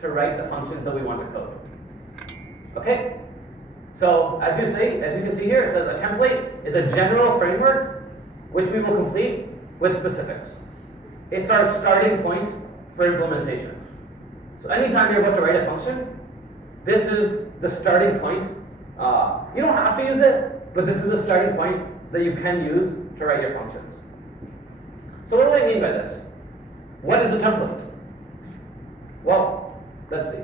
to write the functions that we want to code. Okay? So as you can see here, it says a template is a general framework which we will complete with specifics. It's our starting point for implementation. So anytime you're about to write a function, this is the starting point. You don't have to use it, but this is the starting point that you can use to write your functions. So what do I mean by this? What is a template? Well, let's see.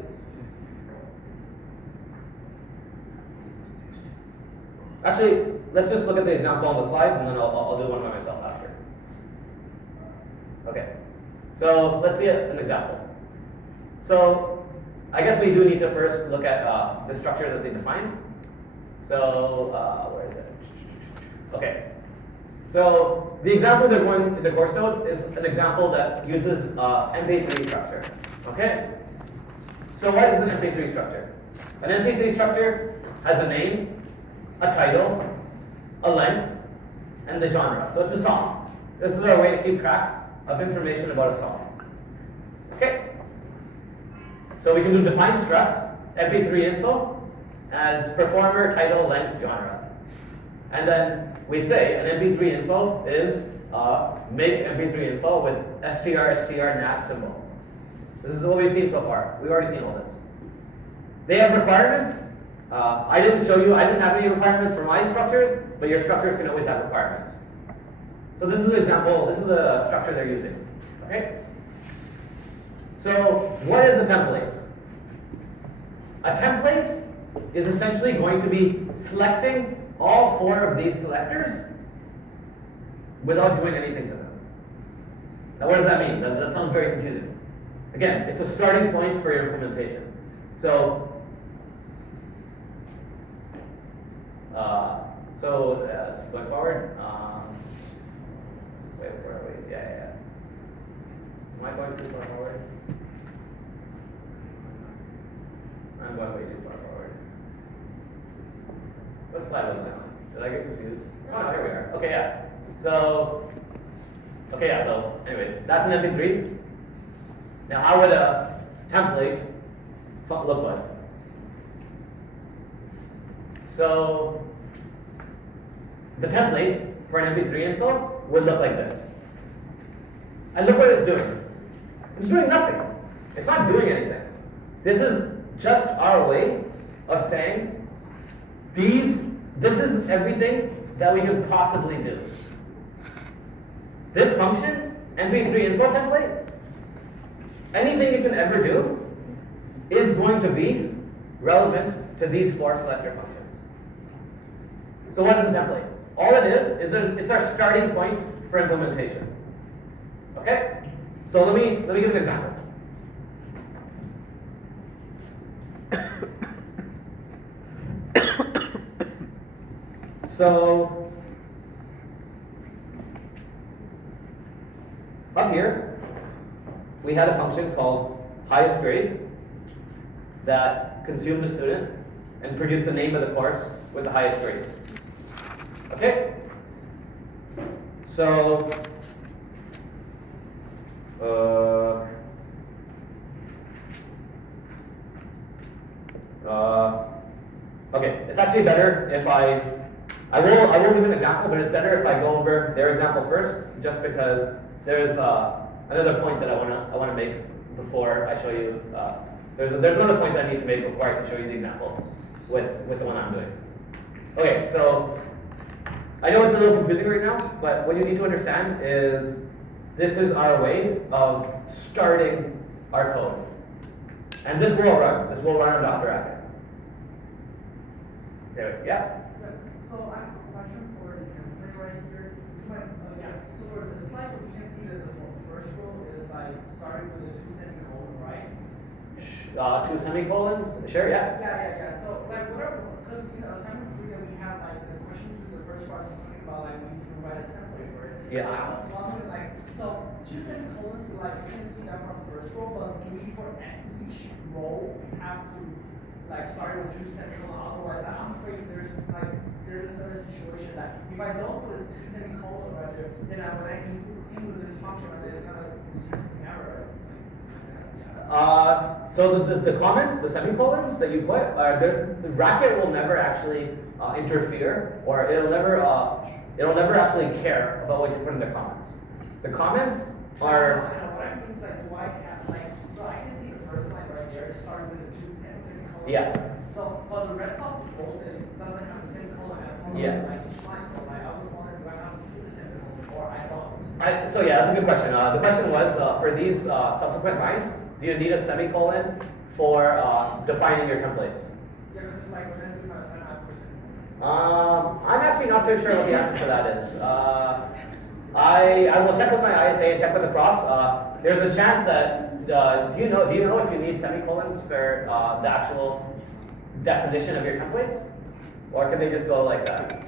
Actually, let's just look at the example on the slides, and then I'll do one by myself after. Okay, so let's see an example. So I guess we do need to first look at the structure that they defined. So where is it? Okay. So the example they're going in the course notes is an example that uses MP3 structure. Okay. So what is an MP3 structure? An MP3 structure has a name, a title, a length, and the genre. So it's a song. This is our way to keep track of information about a song. Okay? So we can do define struct, MP3 info, as performer, title, length, genre. And then we say an MP3 info is make MP3 info with str nat symbol. This is what we've seen so far. We've already seen all this. They have requirements. I didn't have any requirements for my structures, but your structures can always have requirements. So this is an example, this is the structure they're using. Okay? So what is a template? A template is essentially going to be selecting all four of these selectors without doing anything to them. Now what does that mean? That sounds very confusing. Again, it's a starting point for your implementation. So going forward, wait, where are we? Yeah. Am I going too far forward? I'm going way too far forward. What slide was that? Did I get confused? Oh, no, here we are. Okay, yeah. So anyways, that's an MP3. Now, how would a template look like? So, the template for an MP3 info would look like this. And look what it's doing. It's doing nothing. It's not doing anything. This is just our way of saying this is everything that we can possibly do. This function, MP3 info template, anything you can ever do is going to be relevant to these four selector functions. So what is the template? All it is that it's our starting point for implementation. Okay? So let me give an example. So up here, we had a function called highest grade that consumed a student and produced the name of the course with the highest grade. Okay? So, okay, it's actually better if I will give an example, but it's better if I go over their example first, just because there's another point that I want to make before I show you. There's another point that I need to make before I can show you the example with the one I'm doing. Okay, so I know it's a little confusing right now, but what you need to understand is this is our way of starting our code. And this will run on Dr. Acker. There, yeah? So I have a question for the template right here. So for the slide, so we can see that the first row is like starting with a 2 semicolon, right? 2 semicolons? Sure, yeah. Yeah. So like whatever, because in assignment 3 we have like the question to the first part is talking about like we need to provide a template for it. Yeah. So I was wondering like, so 2 semicolons, like we can see that from the first row, but do we for each row have to like start with 2 semicolons? Otherwise, I'm afraid there's a certain situation that if I don't put a 2 semicolon right there, then when I include this function right there, it's gonna detect an error. So the comments, the semicolons that you put, the Racket will never actually interfere, or it'll never actually care about what you put in the comments. The comments are. What I mean is like, do I have like, so I can see the first line right there, it started with a 2 10 second colon. Yeah. So, but the rest of the post doesn't have the same colon and follow Yeah. like each line. So like, I was wondering, do I have to do the same colon or I don't? So yeah, that's a good question. The question was, for these subsequent lines, do you need a semicolon for defining your templates? Yeah, because like when I do my sign-up person. I'm actually not too sure what the answer to that is. I will check with my ISA and check with the pros. There's a chance that do you know if you need semicolons for the actual definition of your templates, or can they just go like that?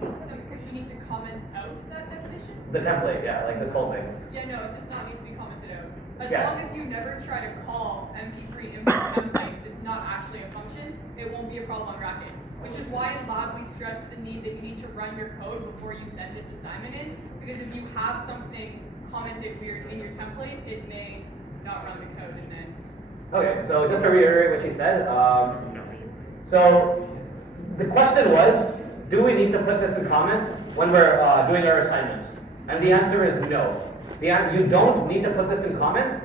If you need to comment out that definition? The template, yeah, like this whole thing. Yeah, no, it does not need to be commented out. As Yeah. long as you never try to call MP3 input templates, it's not actually a function, it won't be a problem on Racket. Which is why in lab we stress the need that you need to run your code before you send this assignment in, because if you have something commented weird in your template, it may not run the code and then. Okay, so just to reiterate what she said, so the question was, do we need to put this in comments when we're doing our assignments? And the answer is no. You don't need to put this in comments.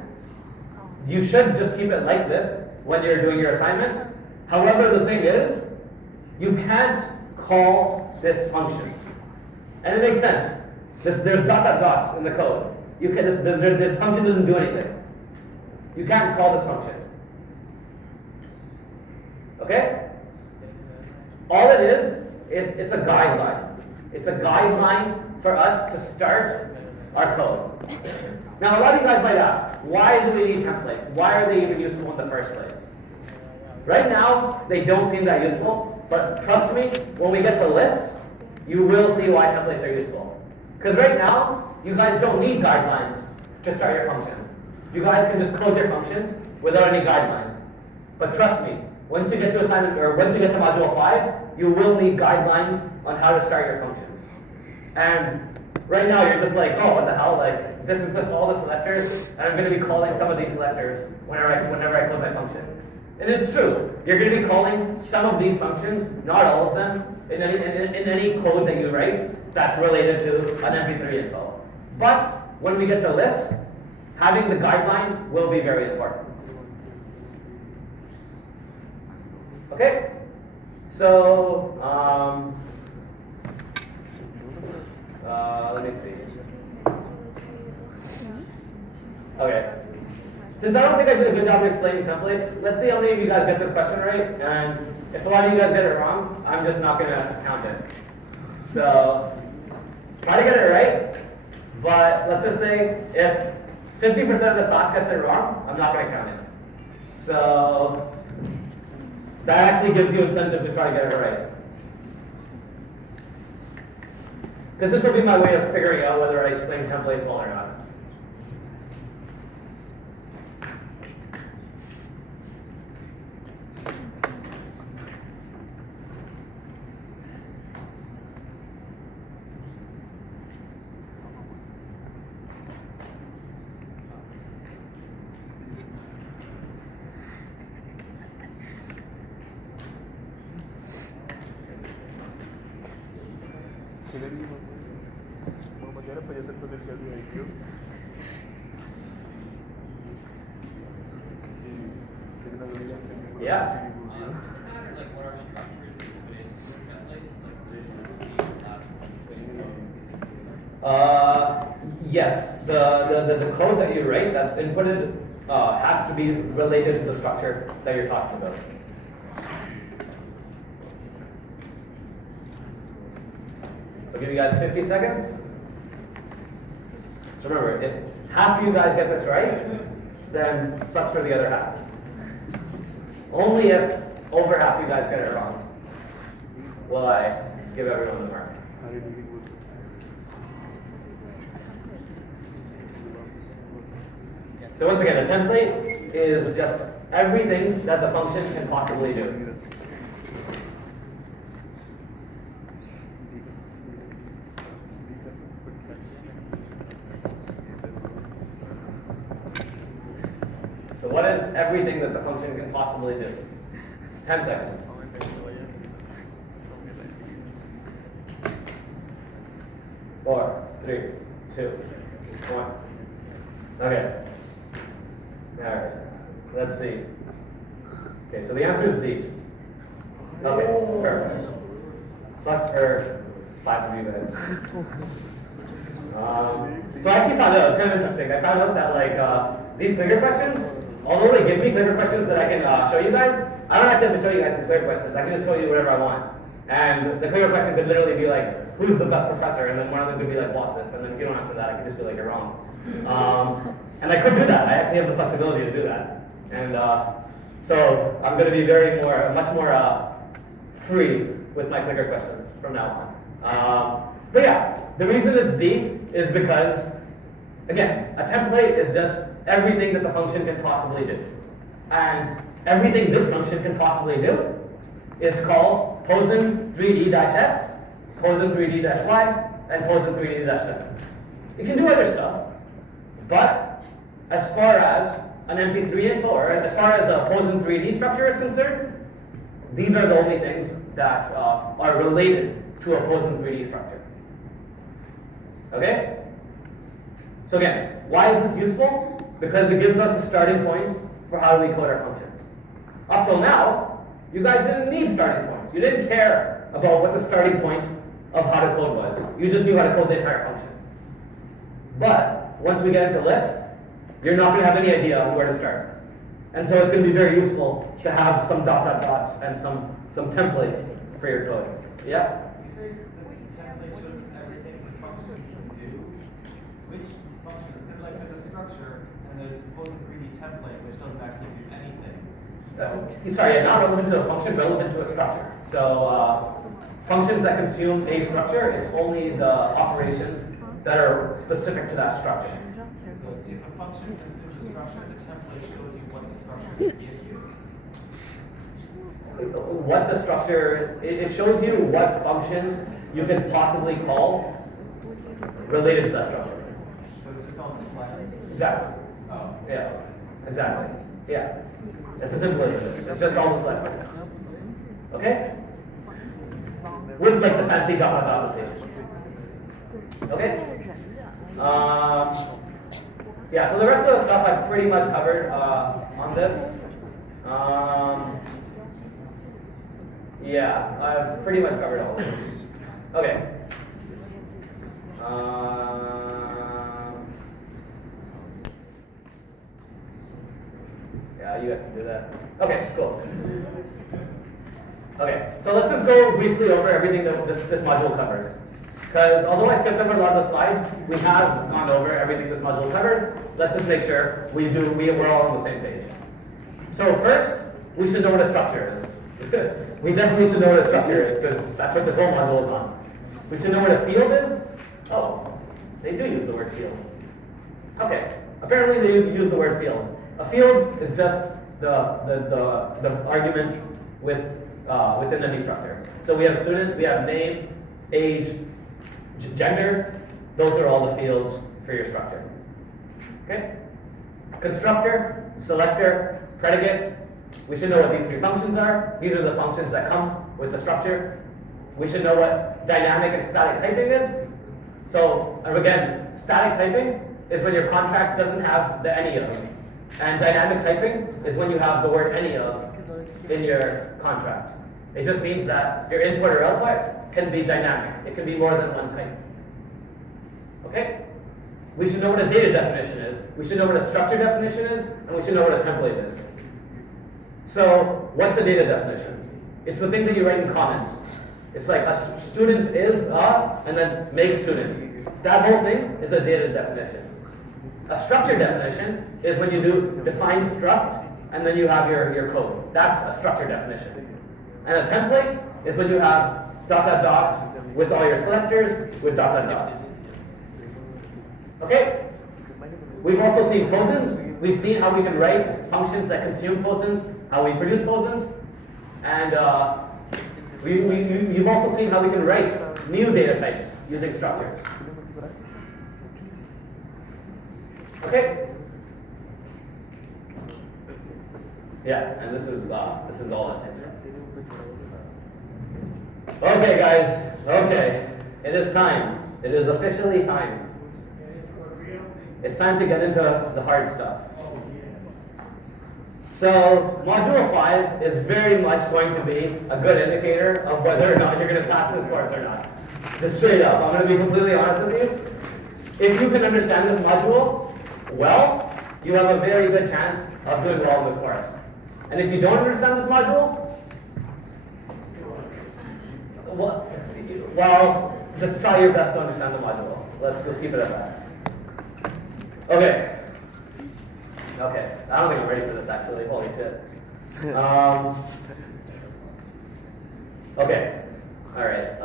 You should just keep it like this when you're doing your assignments. However, the thing is, you can't call this function. And it makes sense. There's dots in the code. This function doesn't do anything. You can't call this function. Okay? All it is, it's a guideline. It's a guideline for us to start our code. Now, a lot of you guys might ask, why do we need templates? Why are they even useful in the first place? Right now, they don't seem that useful, but trust me, when we get to lists, you will see why templates are useful. Because right now, you guys don't need guidelines to start your functions. You guys can just code your functions without any guidelines. But trust me, once you get to assignment, or once you get to module 5, you will need guidelines on how to start your functions. And right now, you're just like, oh, what the hell? Like, this is just all the selectors, and I'm going to be calling some of these selectors whenever I close my function. And it's true. You're going to be calling some of these functions, not all of them, in any code that you write that's related to an MP3 info. But when we get to lists, having the guideline will be very important. Okay? So, let me see. Okay. Since I don't think I did a good job of explaining templates, let's see how many of you guys get this question right. And if a lot of you guys get it wrong, I'm just not going to count it. So, try to get it right. But let's just say if 50% of the class gets it wrong, I'm not going to count it. So, that actually gives you incentive to try to get it right. Because this will be my way of figuring out whether I explain templates well or not. Yeah. Does it matter like what our structure is to put in template? Yes. The code that you write that's inputted has to be related to the structure that you're talking about. I'll give you guys 50 seconds. So remember, if half of you guys get this right, then sucks for the other half. Only if over half you guys get it wrong will I give everyone the mark. So once again, a template is just everything that the function can possibly do. everything that the function can possibly do. 10 seconds. Four, three, two, one. Okay. Alright. Let's see. Okay, so the answer is D. Okay, perfect. Sucks for 5 of you guys. So I actually found out, it's kind of interesting. I found out that like these bigger questions, although they give me bigger questions that I can show you guys, I don't actually have to show you guys these bigger questions. I can just show you whatever I want. And the clear question could literally be like, who's the best professor? And then one of them could be like Wasif. And then if you don't answer that, I could just be like, you're wrong. And I could do that. I actually have the flexibility to do that. And so I'm going to be much more free with my clicker questions from now on. But yeah, the reason it's D is because, again, a template is just everything that the function can possibly do. And everything this function can possibly do is called posen 3D-x, posen 3D-y, and posen 3D-z. It can do other stuff, but as far as an MP3 info, or as far as a posen 3D structure is concerned, these are the only things that are related to a posen 3D structure. Okay? So again, why is this useful? Because it gives us a starting point for how we code our functions. Up till now, you guys didn't need starting points. You didn't care about what the starting point of how to code was. You just knew how to code the entire function. But once we get into lists, you're not going to have any idea on where to start. And so it's going to be very useful to have some dots and some template for your code. Yeah? You say the template shows us everything the function can do. Which function? Because like there's a structure and there's posen 3D template which doesn't actually do anything. Sorry, not relevant to a function, relevant to a structure. So functions that consume a structure, it's only the operations that are specific to that structure. So if a function consumes a structure, the template shows you what the structure can give you. What the structure, it shows you what functions you can possibly call related to that structure. So it's just on the slide. Exactly. Oh. Yeah, exactly. Yeah. It's as simple as it is. It's just all the select functions. Okay? With like the fancy dot notation. Okay? Yeah, so the rest of the stuff I've pretty much covered on this. Yeah, I've pretty much covered all of this. Okay. Yeah, you guys can do that. Okay, cool. Okay, so let's just go briefly over everything that this module covers. Because although I skipped over a lot of the slides, we have gone over everything this module covers. Let's just make sure we're all on the same page. So first, we should know what a structure is. We definitely should know what a structure is, because that's what this whole module is on. We should know what a field is. Oh, they do use the word field. Okay, apparently they use the word field. A field is just the arguments within any structure. So we have student, we have name, age, gender. Those are all the fields for your structure. Okay? Constructor, selector, predicate. We should know what these three functions are. These are the functions that come with the structure. We should know what dynamic and static typing is. So again, static typing is when your contract doesn't have the any of. And dynamic typing is when you have the word any of in your contract. It just means that your input or output can be dynamic. It can be more than one type. Okay? We should know what a data definition is. We should know what a structure definition is. And we should know what a template is. So what's a data definition? It's the thing that you write in comments. It's like a student is a, and then make student. That whole thing is a data definition. A structure definition is when you do define struct, and then you have your code. That's a structure definition. And a template is when you have dots with all your selectors with dots. Okay? We've also seen posins. We've seen how we can write functions that consume posins, how we produce posins, and you've also seen how we can write new data types using structures. Okay? Yeah, and this is all the same. Okay, guys. Okay, it is time. It is officially time. It's time to get into the hard stuff. So, Module 5 is very much going to be a good indicator of whether or not you're going to pass this course or not. Just straight up, I'm going to be completely honest with you. If you can understand this module well, you have a very good chance of doing well in this course. And if you don't understand this module, well, just try your best to understand the module. Let's just keep it at that. Okay. Okay. I don't think I'm ready for this actually. Holy shit. Okay. All right.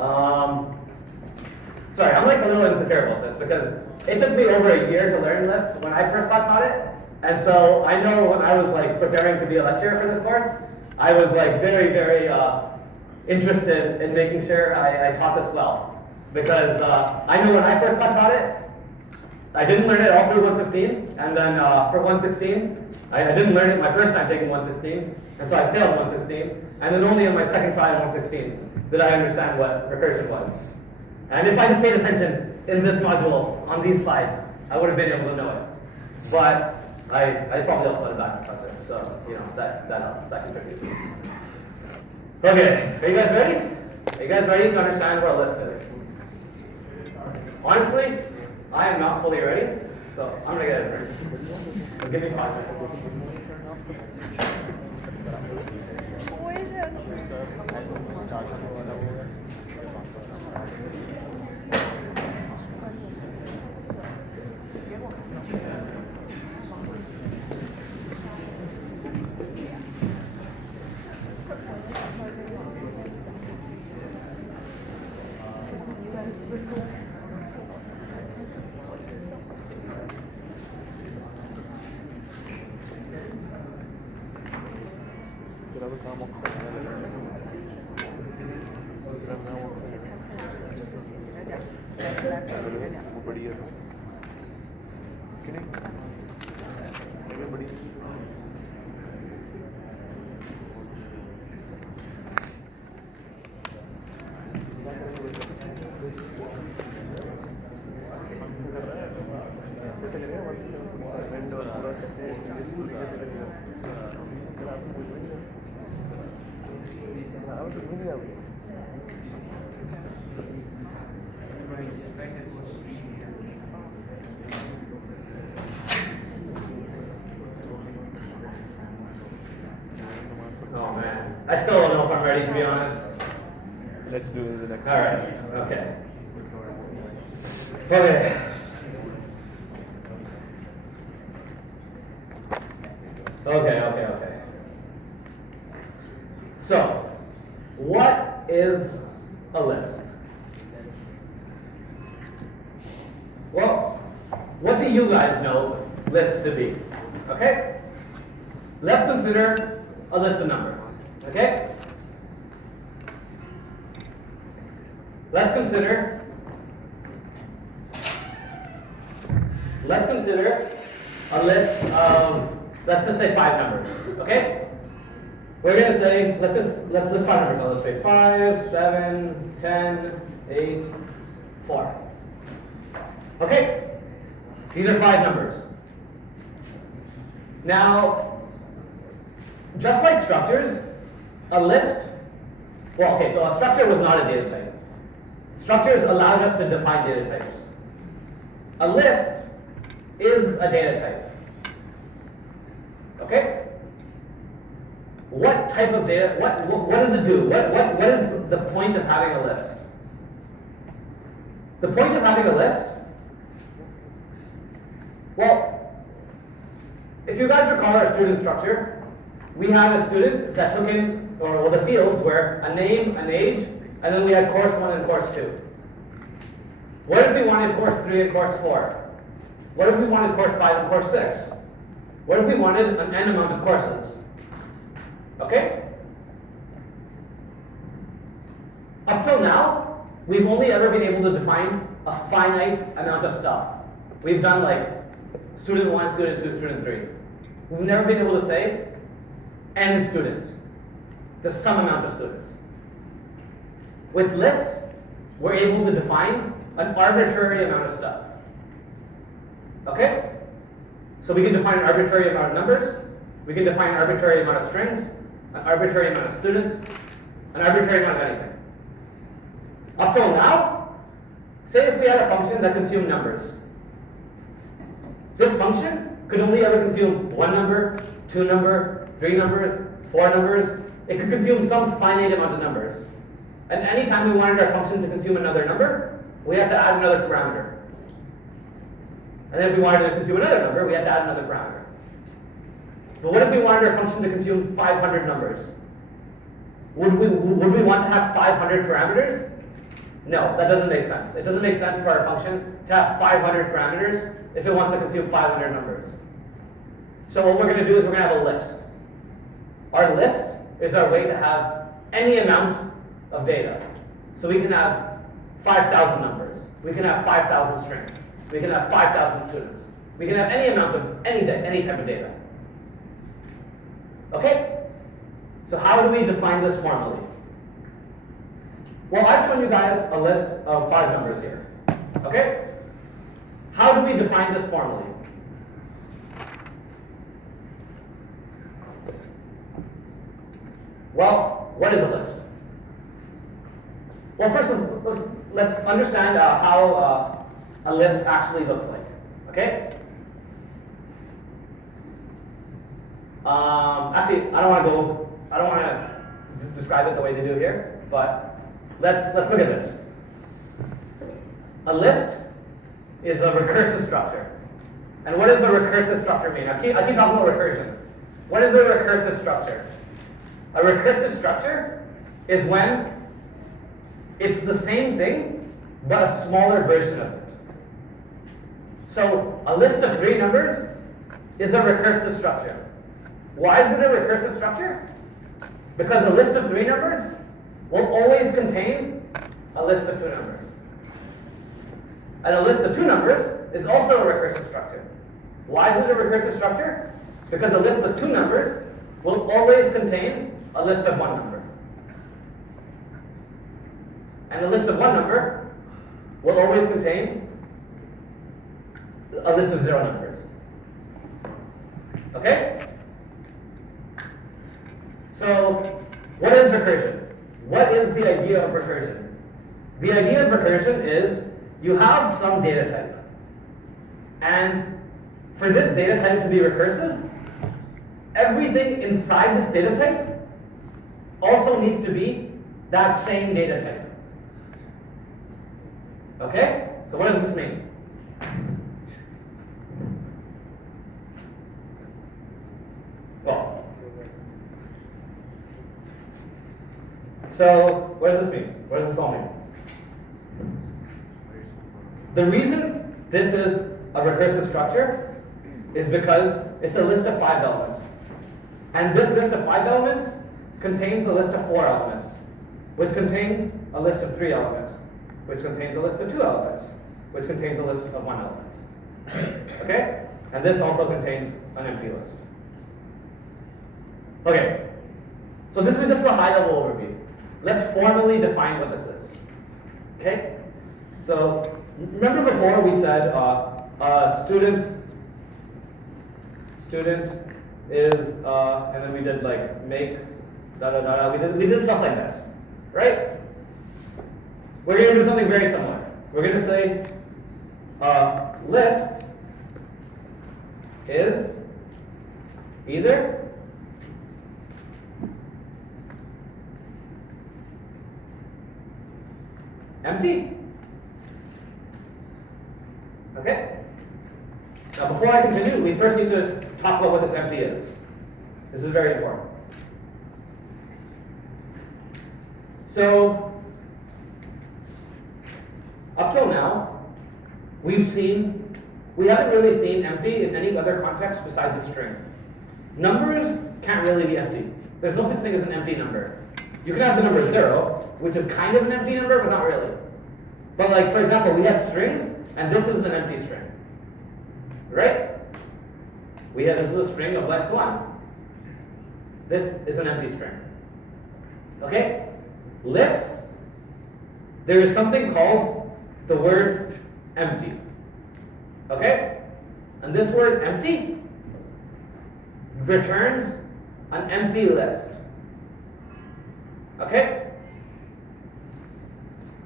Sorry, I'm like a little insecure about this because it took me over a year to learn this when I first got taught it. And so I know when I was like preparing to be a lecturer for this course, I was like very, very interested in making sure I taught this well. Because I know when I first got taught it, I didn't learn it all through 115, and then for 116, I didn't learn it my first time taking 116, and so I failed 116, and then only in my second try in 116 did I understand what recursion was. And if I just paid attention in this module on these slides, I would have been able to know it. But I probably also had a bad professor, so you know that helps, that contributes. Okay, are you guys ready? Are you guys ready to understand what a list is? Honestly, I am not fully ready, so I'm gonna get it ready. So give me 5 minutes. Oh man, I still don't know if I'm ready to be honest. Let's do the next All right, okay. Okay. Okay. So, what is a list? Well, what do you guys know lists to be? Okay? Let's consider a list of numbers. Okay? Let's consider a list of, let's just say 5 numbers. Okay? We're going to say, let's list 5 numbers. So let's say 5, 7, 10, 8, 4. Okay? These are 5 numbers. Now, just like structures, a list, well, okay, so a structure was not a data type. Structures allowed us to define data types. A list is a data type. Okay? What type of data, what does it do? What is the point of having a list? The point of having a list, well, if you guys recall our student structure, we had a student that took in, or the fields were a name, an age, and then we had course 1 and course 2. What if we wanted course 3 and course 4? What if we wanted course 5 and course 6? What if we wanted an n amount of courses? Okay? Up till now, we've only ever been able to define a finite amount of stuff. We've done like student 1, student 2, student 3. We've never been able to say n students, just some amount of students. With lists, we're able to define an arbitrary amount of stuff. Okay? So we can define an arbitrary amount of numbers, we can define an arbitrary amount of strings, an arbitrary amount of students, an arbitrary amount of anything. Up till now, say if we had a function that consumed numbers. This function could only ever consume one number, two number, three numbers, four numbers. It could consume some finite amount of numbers. And anytime we wanted our function to consume another number, we have to add another parameter. And then if we wanted to consume another number, we had to add another parameter. But what if we wanted our function to consume 500 numbers? Would we want to have 500 parameters? No, that doesn't make sense. It doesn't make sense for our function to have 500 parameters if it wants to consume 500 numbers. So what we're going to do is we're going to have a list. Our list is our way to have any amount of data. So we can have 5,000 numbers. We can have 5,000 strings. We can have 5,000 students. We can have any amount of any type of data. Okay? So how do we define this formally? Well, I've shown you guys a list of 5 numbers here. Okay? How do we define this formally? Well, what is a list? Well, first let's understand how a list actually looks like. Okay? Actually, I don't want to describe it the way they do here, but let's look at this. A list is a recursive structure. And what does a recursive structure mean? I keep talking about recursion. What is a recursive structure? A recursive structure is when it's the same thing, but a smaller version of it. So a list of 3 numbers is a recursive structure. Why is it a recursive structure? Because a list of 3 numbers will always contain a list of 2 numbers. And a list of 2 numbers is also a recursive structure. Why is it a recursive structure? Because a list of 2 numbers will always contain a list of 1 number. And a list of 1 number will always contain a list of 0 numbers. Okay? So, what is recursion? What is the idea of recursion? The idea of recursion is you have some data type. And for this data type to be recursive, everything inside this data type also needs to be that same data type. Okay? So what does this mean? Well, so what does this mean? What does this all mean? The reason this is a recursive structure is because it's a list of 5 elements. And this list of 5 elements contains a list of 4 elements, which contains a list of 3 elements, which contains a list of 2 elements, which contains a list of 1 element. Okay? And this also contains an empty list. Okay. So this is just a high-level overview. Let's formally define what this is. Okay? So remember before we said student is and then we did like make we did stuff like this, right? We're going to do something very similar. We're going to say list is either empty. Okay? Now before I continue, we first need to talk about what this empty is. This is very important. So, up till now, we haven't really seen empty in any other context besides a string. Numbers can't really be empty. There's no such thing as an empty number. You can have the number 0, which is kind of an empty number, but not really. But like, for example, we had strings, and this is an empty string. Right? This is a string of length 1. this is an empty string. Okay? Lists, there is something called the word empty. Okay? And this word empty returns an empty list. Okay?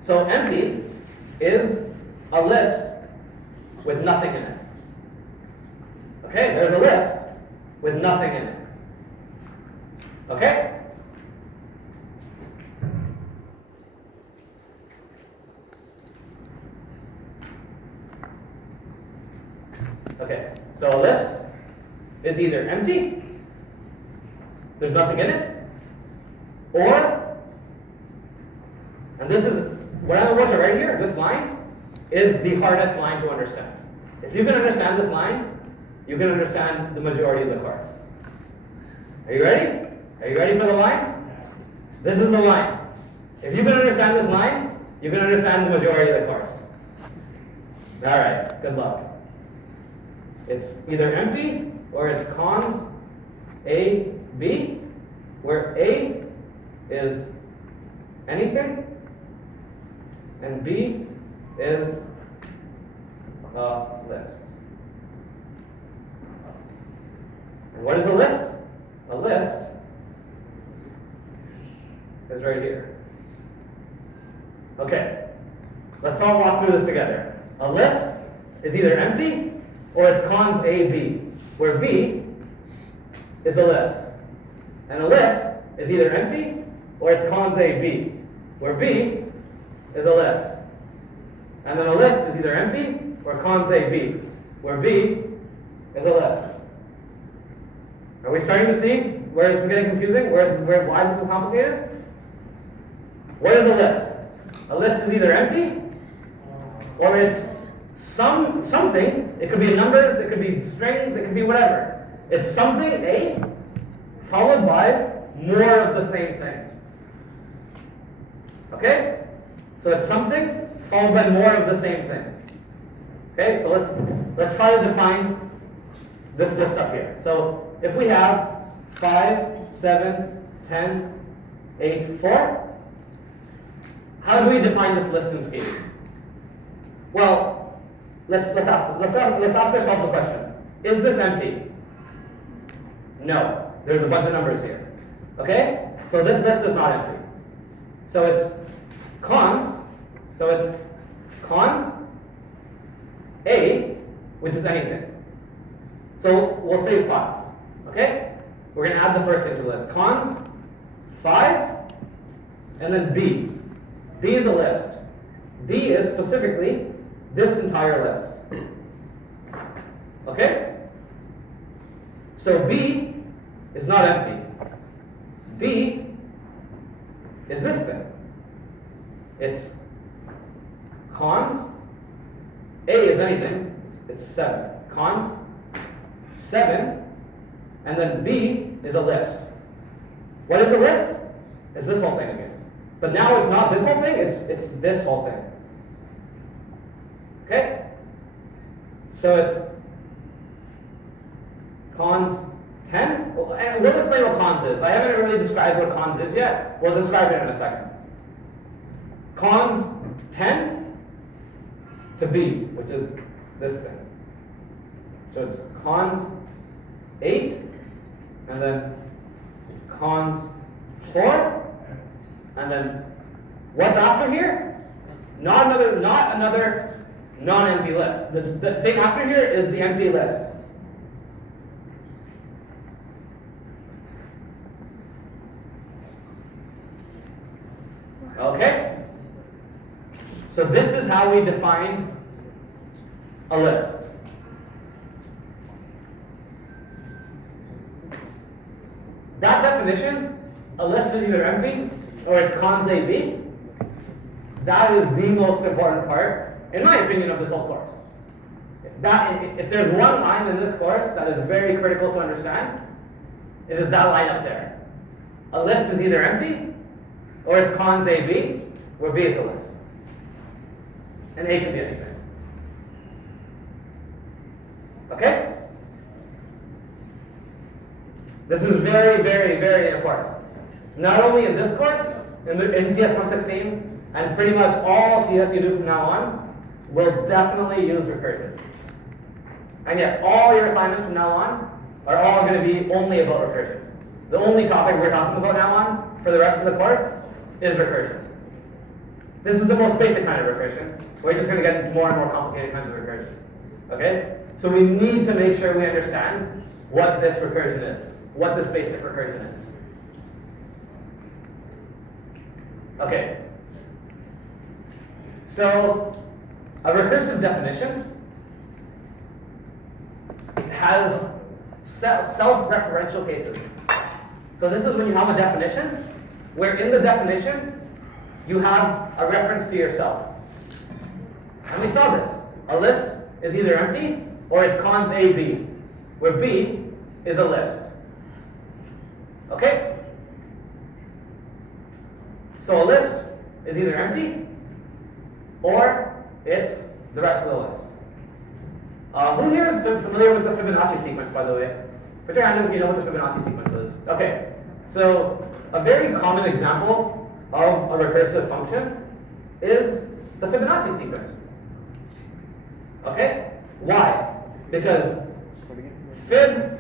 So empty is a list with nothing in it. Okay? There's a list with nothing in it. Okay? Okay, so a list is either empty, there's nothing in it, or, and this is, what I'm about to write here, this line, is the hardest line to understand. If you can understand this line, you can understand the majority of the course. Are you ready? Are you ready for the line? This is the line. If you can understand this line, you can understand the majority of the course. Alright, good luck. It's either empty or it's cons A, B, where A is anything and B is a list. And what is a list? A list is right here. Okay, let's all walk through this together. A list is either empty or it's cons A, B, where B is a list. And a list is either empty or it's cons A, B, where B is a list. And then a list is either empty or cons A, B, where B is a list. Are we starting to see where this is getting confusing? Why this is complicated? What is a list? A list is either empty or it's something. It could be numbers, it could be strings, it could be whatever. It's something A followed by more of the same thing. Okay? So it's something followed by more of the same thing. Okay? So let's try to define this list up here. So if we have 5, 7, 10, 8, 4, how do we define this list in scheme? Well, let's ask ourselves the question: is this empty? No. There's a bunch of numbers here. Okay? So this list is not empty. So it's cons. So it's cons A, which is anything. So we'll say 5. Okay? We're going to add the first thing to the list. Cons 5, and then B. B is a list. B is specifically this entire list. Okay? So B is not empty. B is this thing. It's cons. A is anything. It's 7. Cons 7, and then B is a list. What is a list? It's this whole thing again. But now it's not this whole thing, it's this whole thing. Okay? So it's cons 10. And we'll explain what cons is. I haven't really described what cons is yet. We'll describe it in a second. Cons 10 to B, which is this thing. So it's cons 8, and then cons 4, and then what's after here? Not another non-empty list. The thing after here is the empty list. Okay? So this is how we define a list. That definition, a list is either empty or it's cons A, B. That is the most important part, in my opinion, of this whole course. If there's one line in this course that is very critical to understand, it is that line up there. A list is either empty or it's cons A, B, where B is a list. And A can be anything. Okay? This is very, very, very important. Not only in this course, in CS 116, and pretty much all CS you do from now on, will definitely use recursion. And yes, all your assignments from now on are all going to be only about recursion. The only topic we're talking about now on, for the rest of the course, is recursion. This is the most basic kind of recursion. We're just going to get into more and more complicated kinds of recursion. Okay? So we need to make sure we understand what this recursion is, what this basic recursion is. Okay. So, a recursive definition has self-referential cases. So this is when you have a definition, where in the definition, you have a reference to yourself. And we saw this. A list is either empty, or it's cons A, B, where B is a list. Okay? So a list is either empty, or it's the rest of the list. Who here is familiar with the Fibonacci sequence, by the way? Put your hand up if you know what the Fibonacci sequence is. Okay, so a very common example of a recursive function is the Fibonacci sequence. Okay? Why? Because fib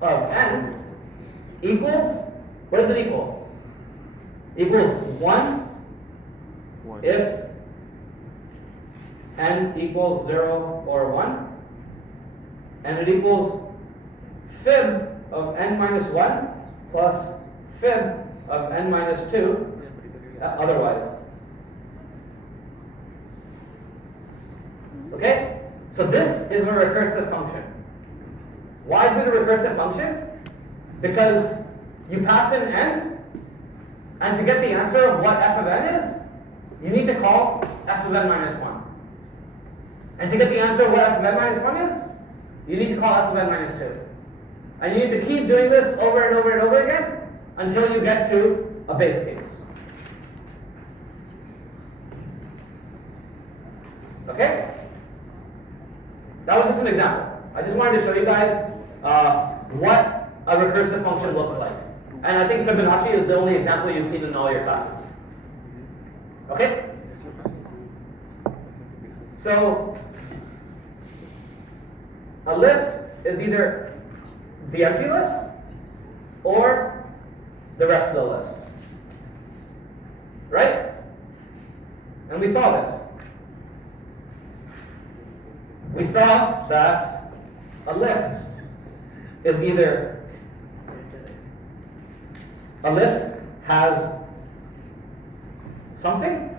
of n equals, what does it equal? Equals 1 if n equals 0 or 1. And it equals fib of n minus 1 plus fib of n minus 2 otherwise. Okay? So this is a recursive function. Why is it a recursive function? Because you pass in n, and to get the answer of what f of n is, you need to call f of n minus 1. And to get the answer of what f of n minus 1 is, you need to call f of n minus 2. And you need to keep doing this over and over and over again until you get to a base case. Okay? That was just an example. I just wanted to show you guys what a recursive function looks like. And I think Fibonacci is the only example you've seen in all your classes. Okay? So, a list is either the empty list or the rest of the list. Right? And we saw this. We saw that a list is either, a list has something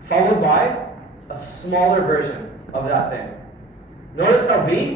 followed by a smaller version of that thing. Notice how B